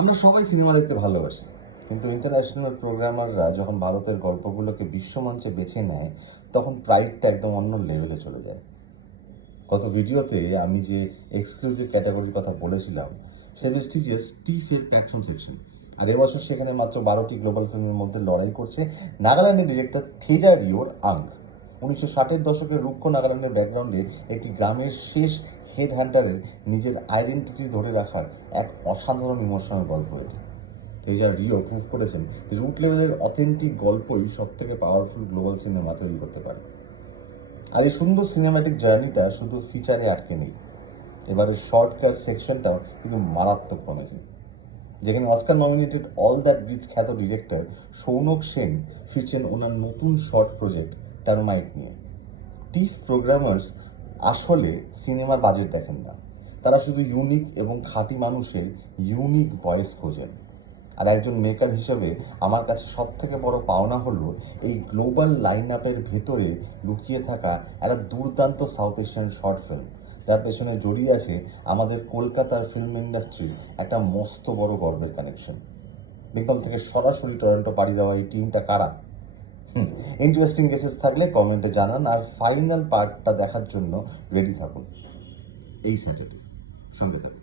আমরা সবাই সিনেমা দেখতে ভালোবাসি, কিন্তু ইন্টারন্যাশনাল প্রোগ্রামাররা যখন ভারতের গল্পগুলোকে বিশ্বমঞ্চে বেছে নেয় তখন প্রাইডটা একদম অন্য লেভেলে চলে যায়। গত ভিডিওতে আমি যে এক্সক্লুসিভ ক্যাটাগরির কথা বলেছিলাম সে প্রেস্টিজিয়াস টিফের প্ল্যাটফর্ম সেকশন, আর এবছর সেখানে মাত্র 12টি গ্লোবাল ফিল্মের মধ্যে লড়াই করছে নাগাল্যান্ডের ডিরেক্টর থেজা রিওর আঙ্ক। 1960-এর দশকের রুক্ষ নাগাল্যান্ডের ব্যাকগ্রাউন্ডে একটি গ্রামের শেষ হেড হ্যান্টারের নিজের আইডেন্টিটি ধরে রাখার এক অসাধারণ ইমোশনাল গল্প এটি। থেজা রিও প্রুভ করেছেন রুট লেভেলের অথেন্টিক গল্পই সব থেকে পাওয়ারফুল গ্লোবাল সিনেমা তৈরি করতে পারে। আর এই সুন্দর সিনেম্যাটিক জার্নিটা শুধু ফিচারে আটকে নেই, এবারের শর্টকাট সেকশনটাও কিন্তু মারাত্মক প্রমিসিং, যেখানে Oscar nominated all that bridge খ্যাত ডিরেক্টর সৌনক সেন ফিরছেন ওনার নতুন শর্ট প্রজেক্ট টার্মাইট নিয়ে। টিফ প্রোগ্রামার্স আসলে সিনেমার বাজেট দেখেন না, তারা শুধু ইউনিক এবং খাঁটি মানুষের ইউনিক ভয়েস খোঁজেন। আর একজন মেকার হিসেবে আমার কাছে সব থেকে বড় পাওনা হলো এই গ্লোবাল লাইন আপের ভেতরে লুকিয়ে থাকা একটা দুর্দান্ত সাউথ এশিয়ান শর্ট ফিল্ম, যার পেছনে জড়িয়ে আছে আমাদের কলকাতার ফিল্ম ইন্ডাস্ট্রির একটা মস্ত বড় গর্বের কানেকশন। বেঙ্গল থেকে সরাসরি টরন্টো পাড়ি দেওয়া এই টিমটা কারা? ইন্টারেস্টিং কেসেস থাকলে কমেন্টে জানান, আর ফাইনাল পার্টটা দেখার জন্য রেডি থাকুন এই স্যাটারডে। সঙ্গে থাকুন।